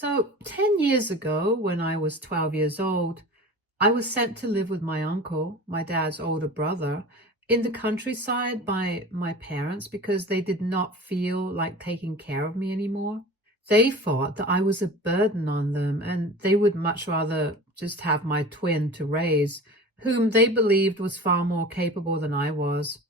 So, 10 years ago, when I was 12 years old, I was sent to live with my uncle, my dad's older brother, in the countryside by my parents because they did not feel like taking care of me anymore. They thought that I was a burden on them and they would much rather just have my twin to raise, whom they believed was far more capable than I was.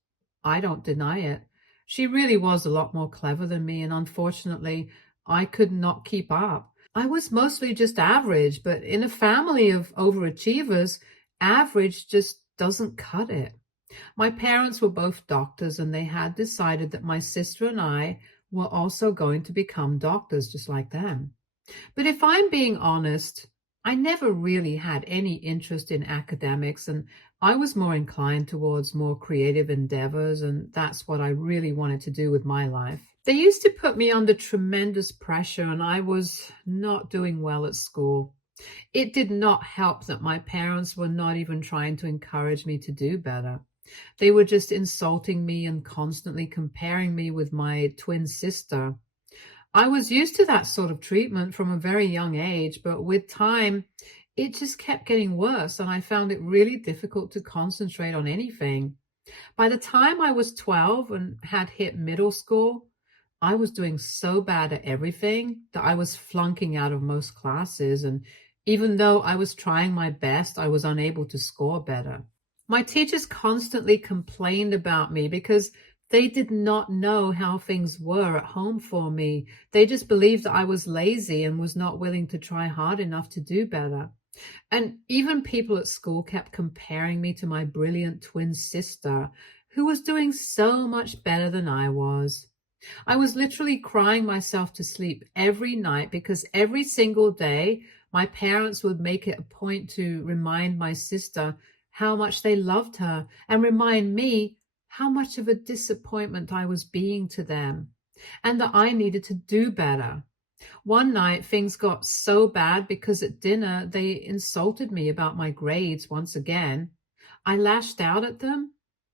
I don't deny it. She really was a lot more clever than me, and unfortunately, I could not keep up. I was mostly just average, but in a family of overachievers, average just doesn't cut it. My parents were both doctors, and they had decided that my sister and I were also going to become doctors just like them. But if I'm being honest, I never really had any interest in academics, and I was more inclined towards more creative endeavors, and that's what I really wanted to do with my life. They used to put me under tremendous pressure, and I was not doing well at school. It did not help that my parents were not even trying to encourage me to do better. They were just insulting me and constantly comparing me with my twin sister. I was used to that sort of treatment from a very young age, but with time, it just kept getting worse, and I found it really difficult to concentrate on anything. By the time I was 12 and had hit middle school, I was doing so bad at everything that I was flunking out of most classes, and even though I was trying my best, I was unable to score better. My teachers constantly complained about me because they did not know how things were at home for me. They just believed that I was lazy and was not willing to try hard enough to do better. And even people at school kept comparing me to my brilliant twin sister, who was doing so much better than I was. I was literally crying myself to sleep every night because every single day my parents would make it a point to remind my sister how much they loved her and remind me how much of a disappointment I was being to them and that I needed to do better. One night things got so bad because at dinner they insulted me about my grades once again. I lashed out at them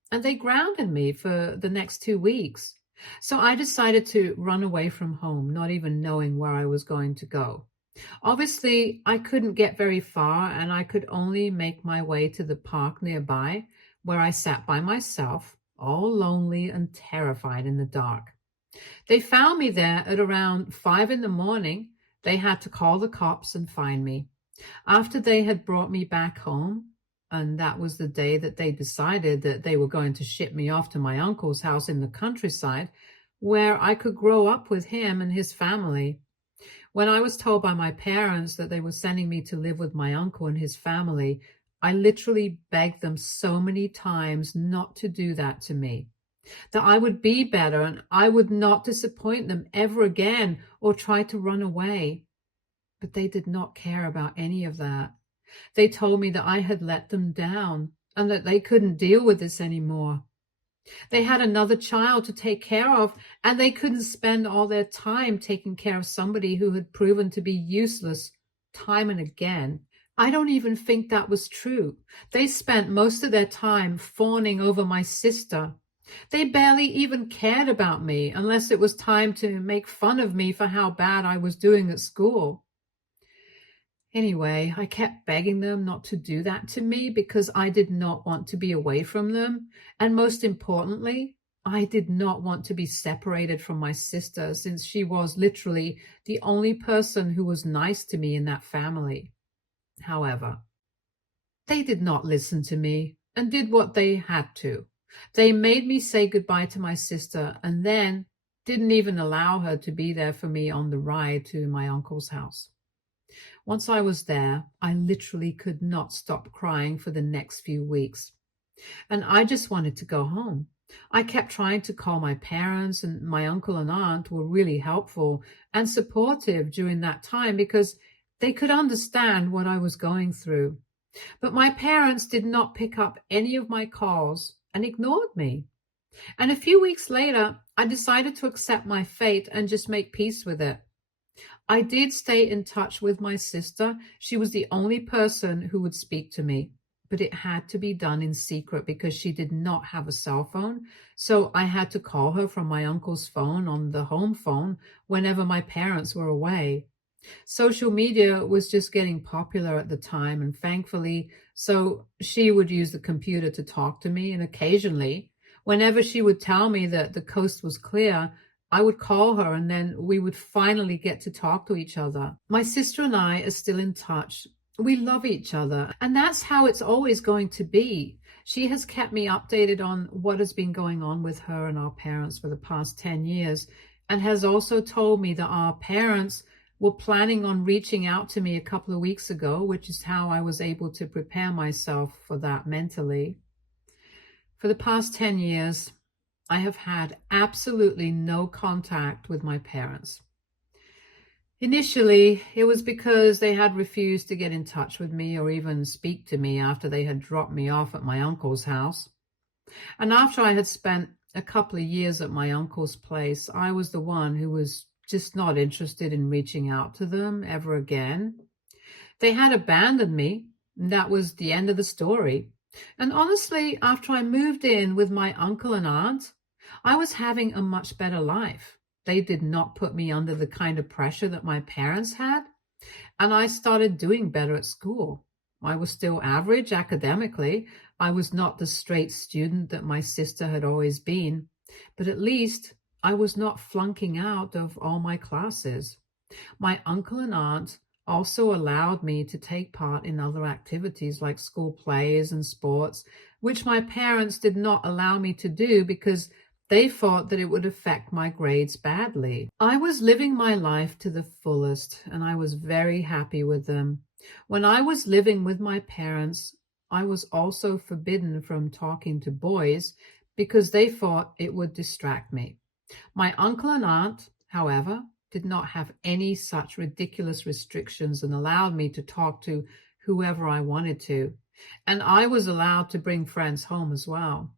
and they grounded me for the next 2 weeks. So I decided to run away from home, not even knowing where I was going to go. Obviously, I couldn't get very far, and I could only make my way to the park nearby, where I sat by myself, all lonely and terrified in the dark. They found me there at around 5 in the morning. They had to call the cops and find me. After they had brought me back home, and that was the day that they decided that they were going to ship me off to my uncle's house in the countryside, where I could grow up with him and his family. When I was told by my parents that they were sending me to live with my uncle and his family, I literally begged them so many times not to do that to me, that I would be better and I would not disappoint them ever again or try to run away. But they did not care about any of that. They told me that I had let them down and that they couldn't deal with this anymore. They had another child to take care of, and they couldn't spend all their time taking care of somebody who had proven to be useless time and again. I don't even think that was true. They spent most of their time fawning over my sister. They barely even cared about me unless it was time to make fun of me for how bad I was doing at school. Anyway, I kept begging them not to do that to me because I did not want to be away from them. And most importantly, I did not want to be separated from my sister since she was literally the only person who was nice to me in that family. However, they did not listen to me and did what they had to. They made me say goodbye to my sister and then didn't even allow her to be there for me on the ride to my uncle's house. Once I was there, I literally could not stop crying for the next few weeks. And I just wanted to go home. I kept trying to call my parents, and my uncle and aunt were really helpful and supportive during that time because they could understand what I was going through. But my parents did not pick up any of my calls and ignored me. And a few weeks later, I decided to accept my fate and just make peace with it. I did stay in touch with my sister. She was the only person who would speak to me, but it had to be done in secret because she did not have a cell phone. So I had to call her from my uncle's phone on the home phone whenever my parents were away. Social media was just getting popular at the time, and thankfully, so she would use the computer to talk to me. And occasionally, whenever she would tell me that the coast was clear, I would call her and then we would finally get to talk to each other. My sister and I are still in touch. We love each other, and that's how it's always going to be. She has kept me updated on what has been going on with her and our parents for the past 10 years, and has also told me that our parents were planning on reaching out to me a couple of weeks ago, which is how I was able to prepare myself for that mentally. For the past 10 years, I have had absolutely no contact with my parents. Initially, it was because they had refused to get in touch with me or even speak to me after they had dropped me off at my uncle's house. And after I had spent a couple of years at my uncle's place, I was the one who was just not interested in reaching out to them ever again. They had abandoned me, and that was the end of the story. And honestly, after I moved in with my uncle and aunt, I was having a much better life. They did not put me under the kind of pressure that my parents had, and I started doing better at school. I was still average academically. I was not the straight student that my sister had always been, but at least I was not flunking out of all my classes. My uncle and aunt also allowed me to take part in other activities like school plays and sports, which my parents did not allow me to do because they thought that it would affect my grades badly. I was living my life to the fullest, and I was very happy with them. When I was living with my parents, I was also forbidden from talking to boys because they thought it would distract me. My uncle and aunt, however, did not have any such ridiculous restrictions and allowed me to talk to whoever I wanted to. And I was allowed to bring friends home as well.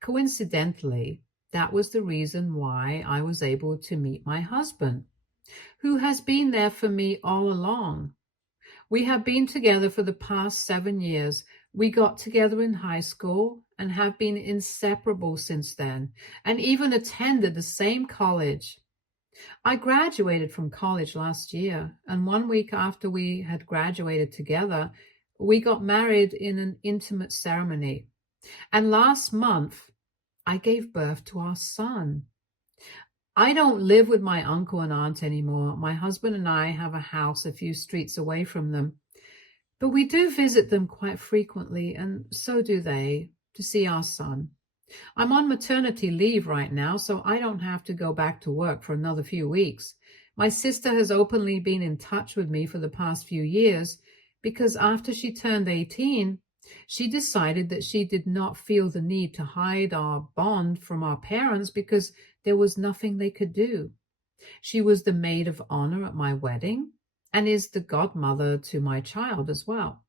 Coincidentally, that was the reason why I was able to meet my husband, who has been there for me all along. We have been together for the past 7 years. We got together in high school and have been inseparable since then, and even attended the same college. I graduated from college last year, and 1 week after we had graduated together, we got married in an intimate ceremony. And last month, I gave birth to our son. I don't live with my uncle and aunt anymore. My husband and I have a house a few streets away from them. But we do visit them quite frequently, and so do they, to see our son. I'm on maternity leave right now, so I don't have to go back to work for another few weeks. My sister has openly been in touch with me for the past few years because after she turned 18, she decided that she did not feel the need to hide our bond from our parents because there was nothing they could do. She was the maid of honor at my wedding and is the godmother to my child as well.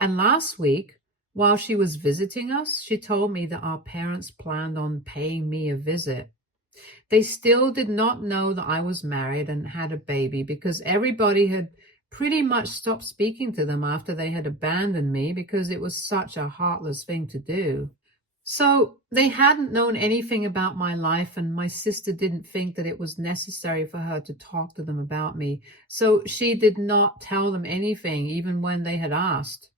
And last week, while she was visiting us, she told me that our parents planned on paying me a visit. They still did not know that I was married and had a baby because everybody had pretty much stopped speaking to them after they had abandoned me because it was such a heartless thing to do. So they hadn't known anything about my life, and my sister didn't think that it was necessary for her to talk to them about me. So she did not tell them anything, even when they had asked.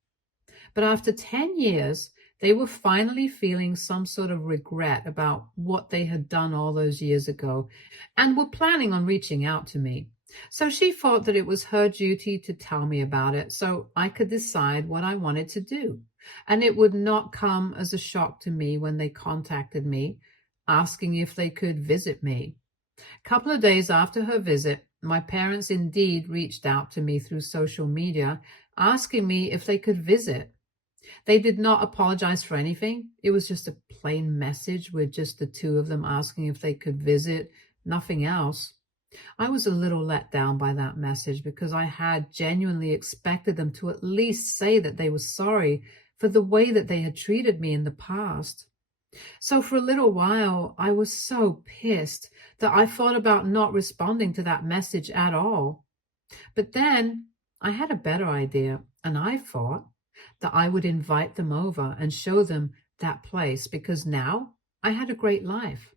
But after 10 years, they were finally feeling some sort of regret about what they had done all those years ago and were planning on reaching out to me. So she thought that it was her duty to tell me about it so I could decide what I wanted to do. And it would not come as a shock to me when they contacted me, asking if they could visit me. A couple of days after her visit, my parents indeed reached out to me through social media, asking me if they could visit. They did not apologize for anything. It was just a plain message with just the two of them asking if they could visit, nothing else. I was a little let down by that message because I had genuinely expected them to at least say that they were sorry for the way that they had treated me in the past. So for a little while, I was so pissed that I thought about not responding to that message at all. But then I had a better idea, and I thought that I would invite them over and show them that place because now I had a great life.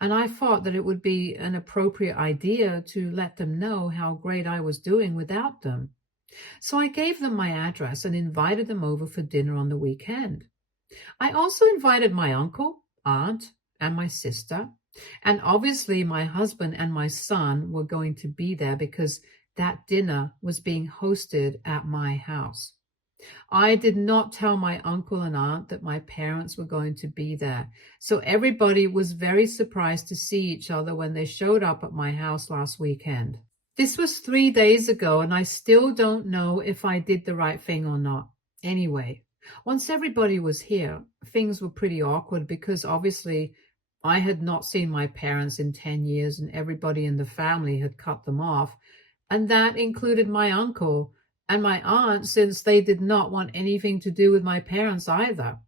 And I thought that it would be an appropriate idea to let them know how great I was doing without them. So I gave them my address and invited them over for dinner on the weekend. I also invited my uncle, aunt, and my sister. And obviously, my husband and my son were going to be there because that dinner was being hosted at my house. I did not tell my uncle and aunt that my parents were going to be there. So everybody was very surprised to see each other when they showed up at my house last weekend. This was 3 days ago, and I still don't know if I did the right thing or not. Anyway, once everybody was here, things were pretty awkward because obviously I had not seen my parents in 10 years and everybody in the family had cut them off. And that included my uncle and my aunt, since they did not want anything to do with my parents either.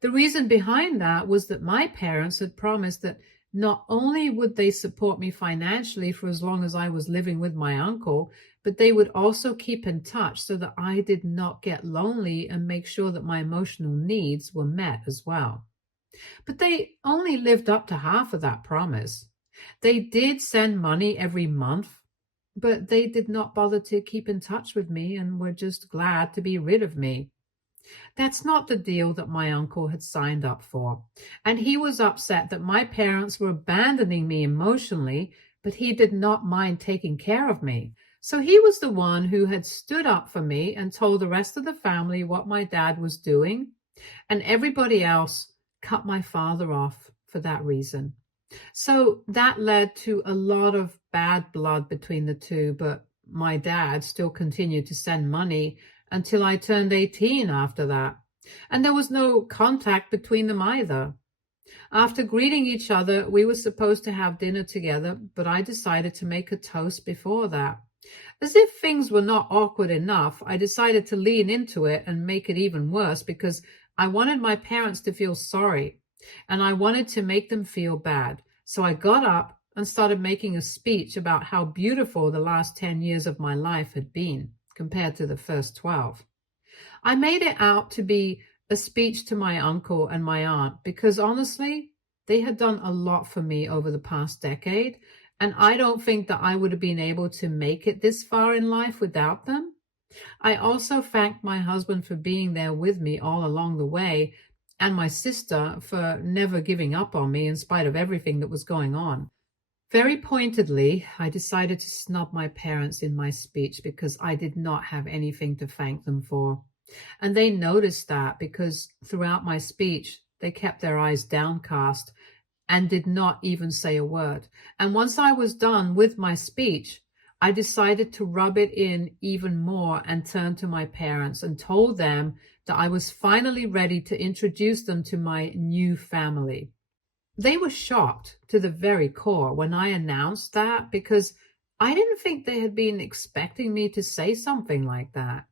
The reason behind that was that my parents had promised that not only would they support me financially for as long as I was living with my uncle, but they would also keep in touch so that I did not get lonely and make sure that my emotional needs were met as well. But they only lived up to half of that promise. They did send money every month, but they did not bother to keep in touch with me and were just glad to be rid of me. That's not the deal that my uncle had signed up for. And he was upset that my parents were abandoning me emotionally, but he did not mind taking care of me. So he was the one who had stood up for me and told the rest of the family what my dad was doing. And everybody else cut my father off for that reason. So that led to a lot of bad blood between the two, but my dad still continued to send money until I turned 18 after that. And there was no contact between them either. After greeting each other, we were supposed to have dinner together, but I decided to make a toast before that. As if things were not awkward enough, I decided to lean into it and make it even worse because I wanted my parents to feel sorry, and I wanted to make them feel bad. So I got up and started making a speech about how beautiful the last 10 years of my life had been compared to the first 12. I made it out to be a speech to my uncle and my aunt because honestly, they had done a lot for me over the past decade, and I don't think that I would have been able to make it this far in life without them. I also thanked my husband for being there with me all along the way, and my sister for never giving up on me in spite of everything that was going on. Very pointedly, I decided to snub my parents in my speech because I did not have anything to thank them for. And they noticed that because throughout my speech, they kept their eyes downcast and did not even say a word. And once I was done with my speech, I decided to rub it in even more and turned to my parents and told them that I was finally ready to introduce them to my new family. They were shocked to the very core when I announced that because I didn't think they had been expecting me to say something like that.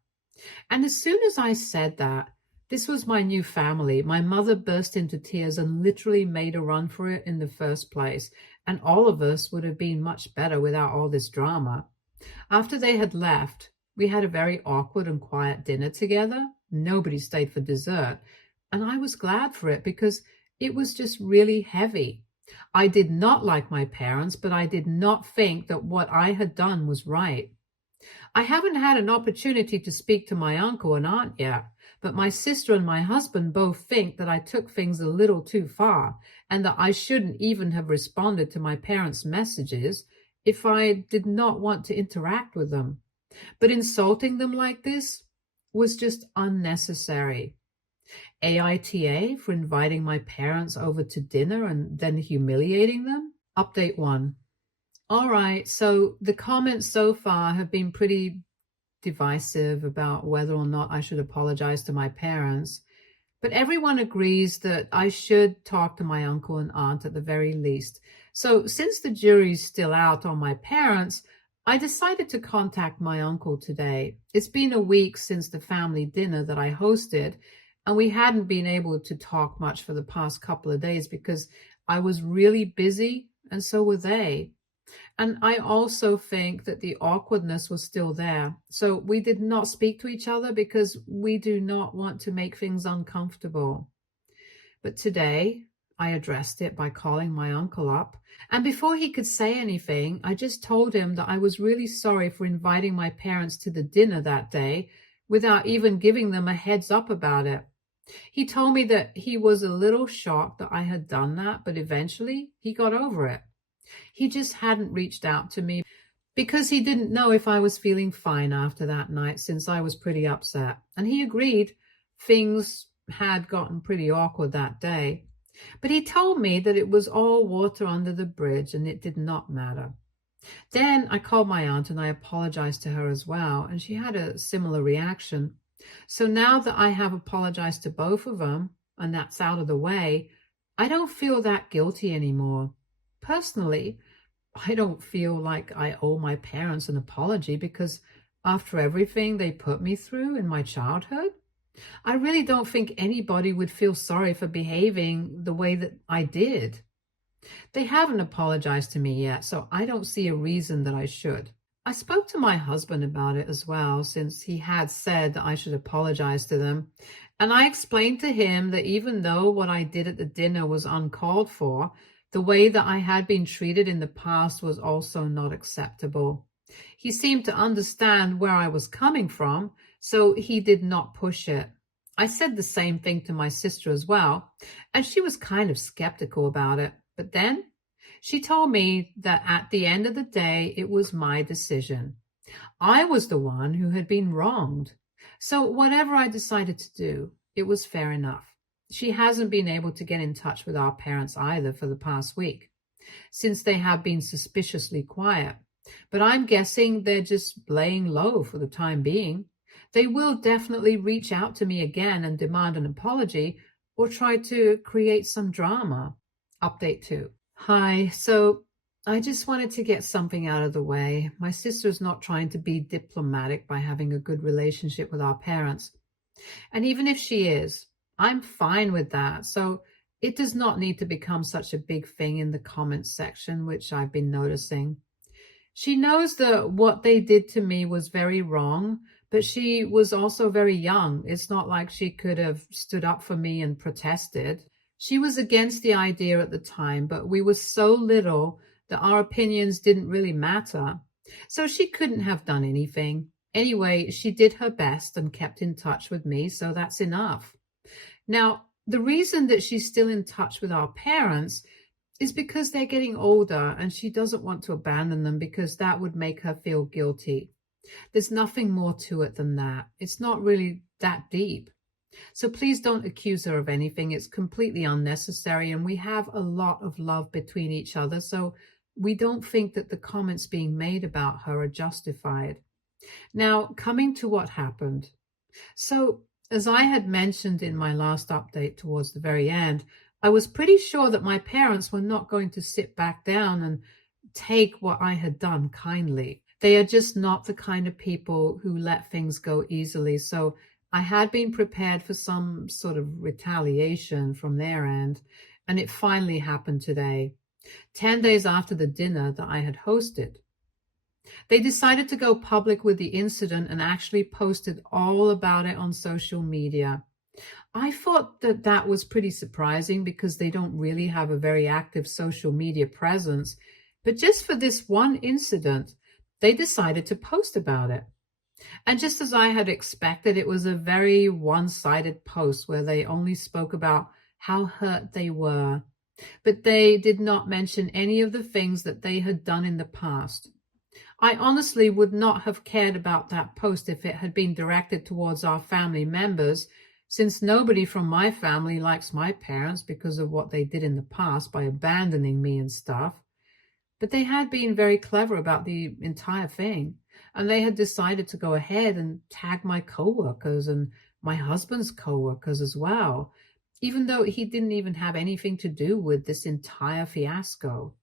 And as soon as I said that, this was my new family, my mother burst into tears and literally made a run for it in the first place. And all of us would have been much better without all this drama. After they had left, we had a very awkward and quiet dinner together. Nobody stayed for dessert. And I was glad for it because it was just really heavy. I did not like my parents, but I did not think that what I had done was right. I haven't had an opportunity to speak to my uncle and aunt yet, but my sister and my husband both think that I took things a little too far and that I shouldn't even have responded to my parents' messages if I did not want to interact with them. But insulting them like this was just unnecessary. AITA for inviting my parents over to dinner and then humiliating them? Update 1. All right, so the comments so far have been pretty divisive about whether or not I should apologize to my parents, but everyone agrees that I should talk to my uncle and aunt at the very least. So since the jury's still out on my parents, I decided to contact my uncle today. It's been a week since the family dinner that I hosted, and we hadn't been able to talk much for the past couple of days because I was really busy, and so were they. And I also think that the awkwardness was still there. So we did not speak to each other because we do not want to make things uncomfortable. But today, I addressed it by calling my uncle up. And before he could say anything, I just told him that I was really sorry for inviting my parents to the dinner that day without even giving them a heads up about it. He told me that he was a little shocked that I had done that, but eventually he got over it. He just hadn't reached out to me because he didn't know if I was feeling fine after that night, since I was pretty upset. And he agreed things had gotten pretty awkward that day. But he told me that it was all water under the bridge and it did not matter. Then I called my aunt and I apologized to her as well, and she had a similar reaction. So now that I have apologized to both of them and that's out of the way, I don't feel that guilty anymore. Personally, I don't feel like I owe my parents an apology because after everything they put me through in my childhood, I really don't think anybody would feel sorry for behaving the way that I did. They haven't apologized to me yet, so I don't see a reason that I should. I spoke to my husband about it as well, since he had said that I should apologize to them. And I explained to him that even though what I did at the dinner was uncalled for, the way that I had been treated in the past was also not acceptable. He seemed to understand where I was coming from, so he did not push it. I said the same thing to my sister as well, and she was kind of skeptical about it. But then she told me that at the end of the day, it was my decision. I was the one who had been wronged. So whatever I decided to do, it was fair enough. She hasn't been able to get in touch with our parents either for the past week, since they have been suspiciously quiet. But I'm guessing they're just laying low for the time being. They will definitely reach out to me again and demand an apology or try to create some drama. Update 2. Hi, so I just wanted to get something out of the way. My sister's not trying to be diplomatic by having a good relationship with our parents. And even if she is, I'm fine with that. So it does not need to become such a big thing in the comments section, which I've been noticing. She knows that what they did to me was very wrong, but she was also very young. It's not like she could have stood up for me and protested. She was against the idea at the time, but we were so little that our opinions didn't really matter. So she couldn't have done anything. Anyway, she did her best and kept in touch with me, so that's enough. Now, the reason that she's still in touch with our parents is because they're getting older and she doesn't want to abandon them because that would make her feel guilty. There's nothing more to it than that. It's not really that deep. So please don't accuse her of anything. It's completely unnecessary, and we have a lot of love between each other, so we don't think that the comments being made about her are justified. Now, coming to what happened. So, as I had mentioned in my last update towards the very end, I was pretty sure that my parents were not going to sit back down and take what I had done kindly. They are just not the kind of people who let things go easily, so I had been prepared for some sort of retaliation from their end, and it finally happened today, 10 days after the dinner that I had hosted. They decided to go public with the incident and actually posted all about it on social media. I thought that that was pretty surprising because they don't really have a very active social media presence, but just for this one incident, they decided to post about it. And just as I had expected, it was a very one-sided post where they only spoke about how hurt they were, but they did not mention any of the things that they had done in the past. I honestly would not have cared about that post if it had been directed towards our family members, since nobody from my family likes my parents because of what they did in the past by abandoning me and stuff. But they had been very clever about the entire thing, and they had decided to go ahead and tag my coworkers and my husband's coworkers as well, even though he didn't even have anything to do with this entire fiasco.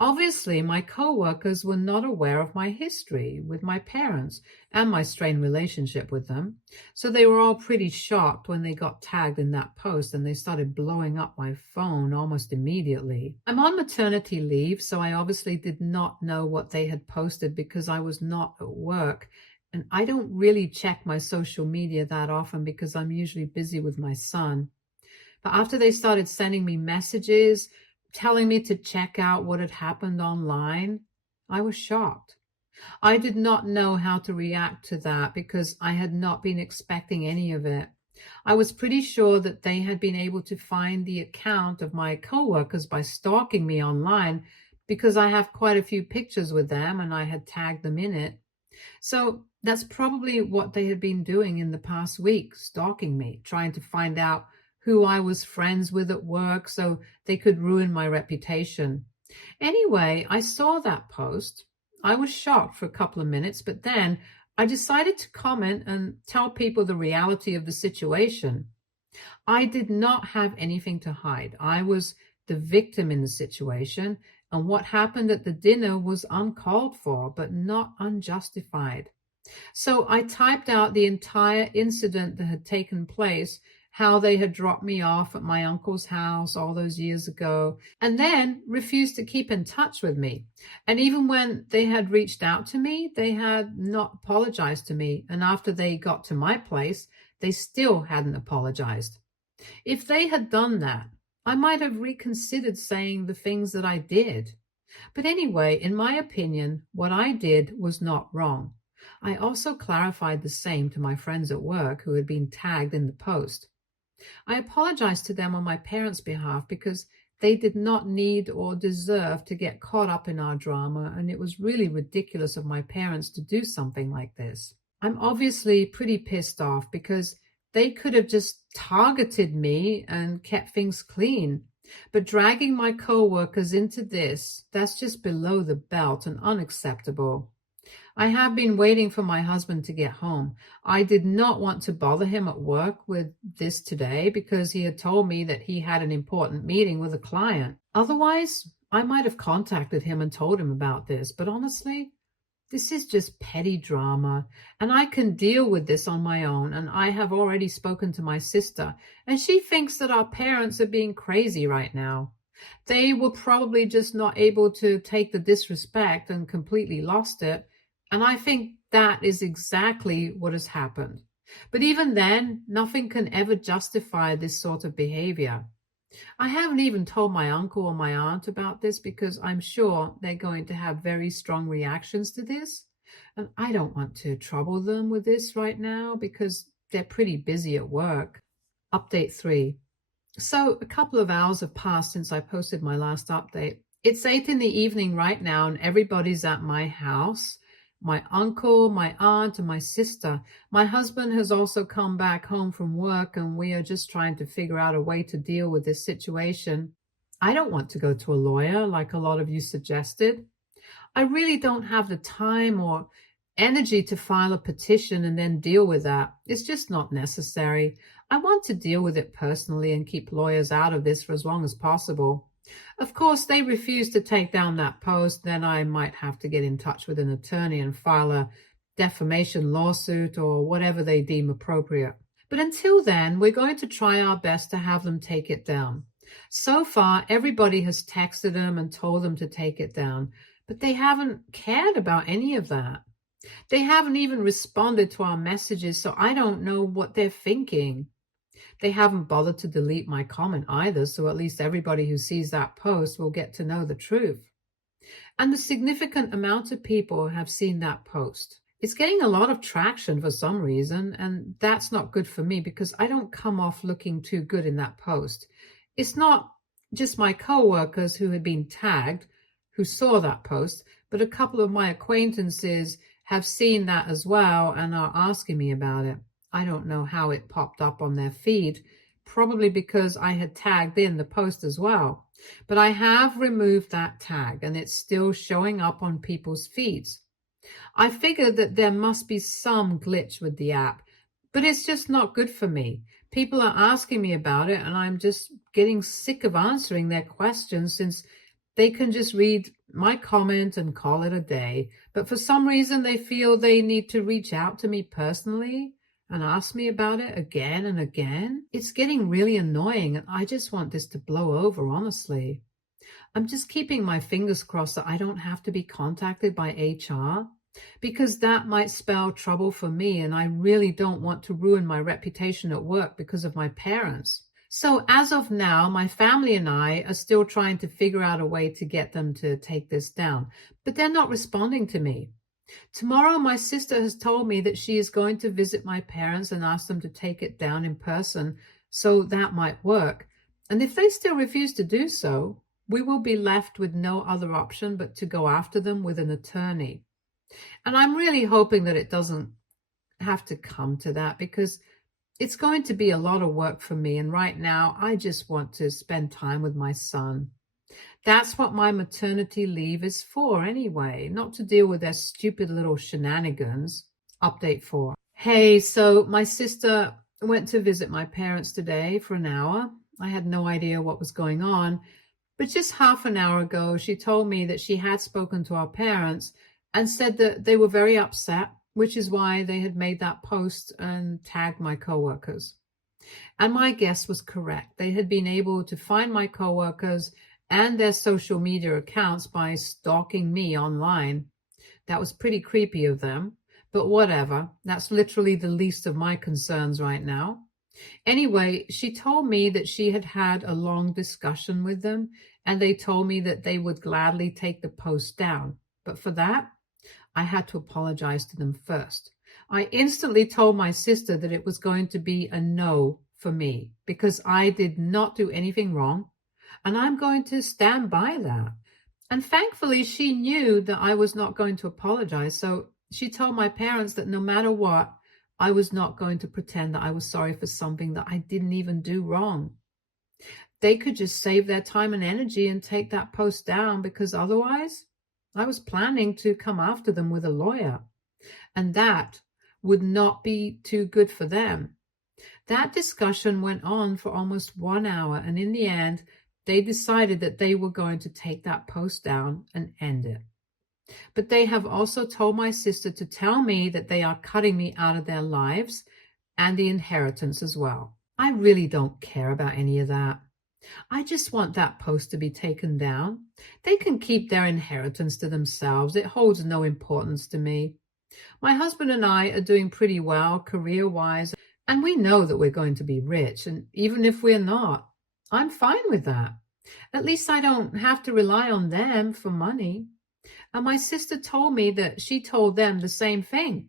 Obviously, my coworkers were not aware of my history with my parents and my strained relationship with them, so they were all pretty shocked when they got tagged in that post, and they started blowing up my phone almost immediately. I'm on maternity leave, so I obviously did not know what they had posted because I was not at work, and I don't really check my social media that often because I'm usually busy with my son. But after they started sending me messages, telling me to check out what had happened online, I was shocked. I did not know how to react to that because I had not been expecting any of it. I was pretty sure that they had been able to find the account of my coworkers by stalking me online because I have quite a few pictures with them and I had tagged them in it. So that's probably what they had been doing in the past week, stalking me, trying to find out who I was friends with at work so they could ruin my reputation. Anyway, I saw that post. I was shocked for a couple of minutes, but then I decided to comment and tell people the reality of the situation. I did not have anything to hide. I was the victim in the situation, and what happened at the dinner was uncalled for, but not unjustified. So I typed out the entire incident that had taken place, how they had dropped me off at my uncle's house all those years ago, and then refused to keep in touch with me. And even when they had reached out to me, they had not apologized to me. And after they got to my place, they still hadn't apologized. If they had done that, I might have reconsidered saying the things that I did. But anyway, in my opinion, what I did was not wrong. I also clarified the same to my friends at work who had been tagged in the post. I apologized to them on my parents' behalf because they did not need or deserve to get caught up in our drama, and it was really ridiculous of my parents to do something like this. I'm obviously pretty pissed off because they could have just targeted me and kept things clean. But dragging my co-workers into this, that's just below the belt and unacceptable. I have been waiting for my husband to get home. I did not want to bother him at work with this today because he had told me that he had an important meeting with a client. Otherwise, I might have contacted him and told him about this, but honestly, this is just petty drama, and I can deal with this on my own, and I have already spoken to my sister, and she thinks that our parents are being crazy right now. They were probably just not able to take the disrespect and completely lost it, and I think that is exactly what has happened. But even then, nothing can ever justify this sort of behavior. I haven't even told my uncle or my aunt about this because I'm sure they're going to have very strong reactions to this. And I don't want to trouble them with this right now because they're pretty busy at work. Update 3. So a couple of hours have passed since I posted my last update. It's 8 in the evening right now and everybody's at my house. My uncle, my aunt, and my sister. My husband has also come back home from work and we are just trying to figure out a way to deal with this situation. I don't want to go to a lawyer like a lot of you suggested. I really don't have the time or energy to file a petition and then deal with that. It's just not necessary. I want to deal with it personally and keep lawyers out of this for as long as possible. Of course, they refuse to take down that post, then I might have to get in touch with an attorney and file a defamation lawsuit or whatever they deem appropriate. But until then, we're going to try our best to have them take it down. So far, everybody has texted them and told them to take it down, but they haven't cared about any of that. They haven't even responded to our messages, so I don't know what they're thinking. They haven't bothered to delete my comment either, so at least everybody who sees that post will get to know the truth. And the significant amount of people have seen that post. It's getting a lot of traction for some reason, and that's not good for me because I don't come off looking too good in that post. It's not just my coworkers who had been tagged who saw that post, but a couple of my acquaintances have seen that as well and are asking me about it. I don't know how it popped up on their feed, probably because I had tagged in the post as well. But I have removed that tag and it's still showing up on people's feeds. I figured that there must be some glitch with the app, but it's just not good for me. People are asking me about it and I'm just getting sick of answering their questions since they can just read my comment and call it a day. But for some reason, they feel they need to reach out to me personally and ask me about it again and again. It's getting really annoying and I just want this to blow over, honestly. I'm just keeping my fingers crossed that I don't have to be contacted by HR because that might spell trouble for me and I really don't want to ruin my reputation at work because of my parents. So as of now, my family and I are still trying to figure out a way to get them to take this down, but they're not responding to me. Tomorrow, my sister has told me that she is going to visit my parents and ask them to take it down in person, so that might work. And if they still refuse to do so, we will be left with no other option but to go after them with an attorney. And I'm really hoping that it doesn't have to come to that, because it's going to be a lot of work for me. And right now, I just want to spend time with my son. That's what my maternity leave is for anyway, not to deal with their stupid little shenanigans. Update 4. Hey, so my sister went to visit my parents today for an hour. I had no idea what was going on, but just half an hour ago, she told me that she had spoken to our parents and said that they were very upset, which is why they had made that post and tagged my coworkers. And my guess was correct. They had been able to find my coworkers and their social media accounts by stalking me online. That was pretty creepy of them, but whatever. That's literally the least of my concerns right now. Anyway, she told me that she had had a long discussion with them, and they told me that they would gladly take the post down. But for that, I had to apologize to them first. I instantly told my sister that it was going to be a no for me because I did not do anything wrong, and I'm going to stand by that. And thankfully, she knew that I was not going to apologize, so she told my parents that no matter what, I was not going to pretend that I was sorry for something that I didn't even do wrong. They could just save their time and energy and take that post down, because otherwise, I was planning to come after them with a lawyer, and that would not be too good for them. That discussion went on for almost 1 hour, and in the end, they decided that they were going to take that post down and end it. But they have also told my sister to tell me that they are cutting me out of their lives and the inheritance as well. I really don't care about any of that. I just want that post to be taken down. They can keep their inheritance to themselves. It holds no importance to me. My husband and I are doing pretty well career-wise, and we know that we're going to be rich. And even if we're not, I'm fine with that. At least I don't have to rely on them for money. And my sister told me that she told them the same thing.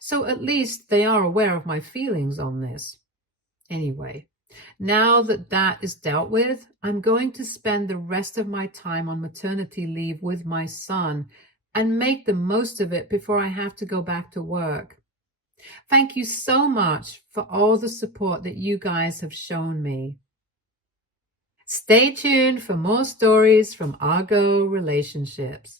So at least they are aware of my feelings on this. Anyway, now that that is dealt with, I'm going to spend the rest of my time on maternity leave with my son and make the most of it before I have to go back to work. Thank you so much for all the support that you guys have shown me. Stay tuned for more stories from Argo Relationships.